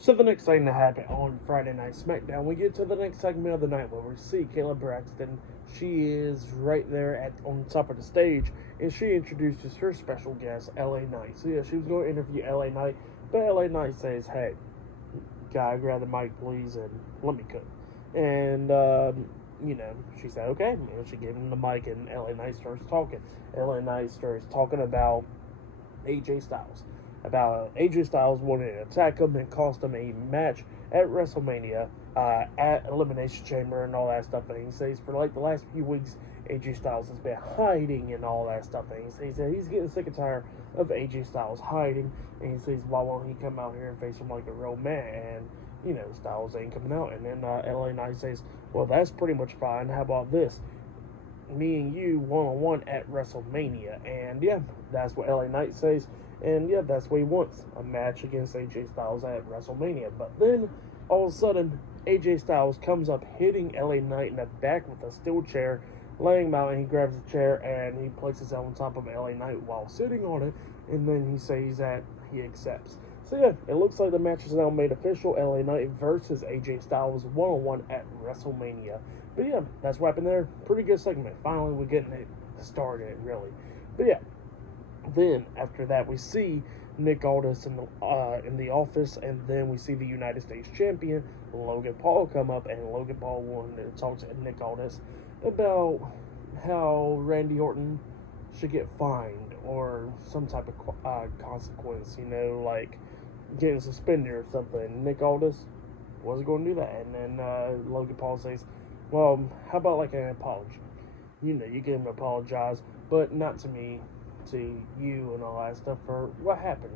So the next thing to happen on Friday Night SmackDown, we get to the next segment of the night where we see Kayla Braxton. She is right there on top of the stage, and she introduces her special guest, LA Knight. So yeah, she was going to interview LA Knight, but LA Knight says, "Hey, guy, grab the mic, please, and let me cook." And she said, "Okay." And she gave him the mic, and LA Knight starts talking. LA Knight starts talking about AJ Styles. About AJ Styles wanting to attack him and cost him a match at WrestleMania, at Elimination Chamber and all that stuff. And he says for like the last few weeks, AJ Styles has been hiding and all that stuff. And he said he's getting sick and tired of AJ Styles hiding. And he says, why won't he come out here and face him like a real man? And Styles ain't coming out. And then LA Knight says, well, that's pretty much fine. How about this? Me and you one-on-one at WrestleMania. And yeah, that's what LA Knight says. And yeah, that's what he wants, a match against AJ Styles at WrestleMania. But then, all of a sudden, AJ Styles comes up hitting LA Knight in the back with a steel chair, laying him out, and he grabs the chair and he places it on top of LA Knight while sitting on it, and then he says that he accepts. So yeah, it looks like the match is now made official, LA Knight versus AJ Styles one-on-one at WrestleMania. But yeah, that's what happened there. Pretty good segment. Finally, we're getting it started, really. But yeah. Then after that, we see Nick Aldis in the office, and then we see the United States Champion Logan Paul come up, and Logan Paul wanted to talk to Nick Aldis about how Randy Orton should get fined or some type of consequence, like getting suspended or something. Nick Aldis wasn't going to do that, and then Logan Paul says, "Well, how about like an apology? You can apologize, but not to me." To you and all that stuff for what happened,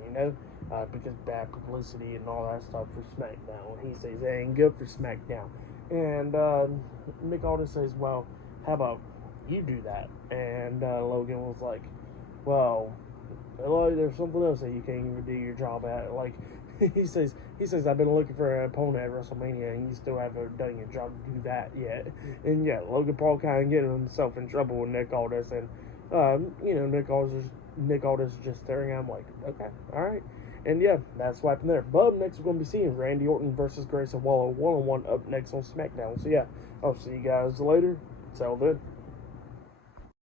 because bad publicity and all that stuff for SmackDown. He says it ain't good for SmackDown. And Nick Aldis says, well, how about you do that? And Logan was like, well, there's something else that you can't even do your job at. Like, he says, I've been looking for an opponent at WrestleMania, and you still haven't done your job to do that yet. And yeah, Logan Paul kind of getting himself in trouble with Nick Aldis, and Nick Aldis is just staring at him like, okay, all right. And yeah, that's what happened there. But next we're going to be seeing Randy Orton versus Grayson Waller one-on-one up next on SmackDown. So yeah, I'll see you guys later. Till then.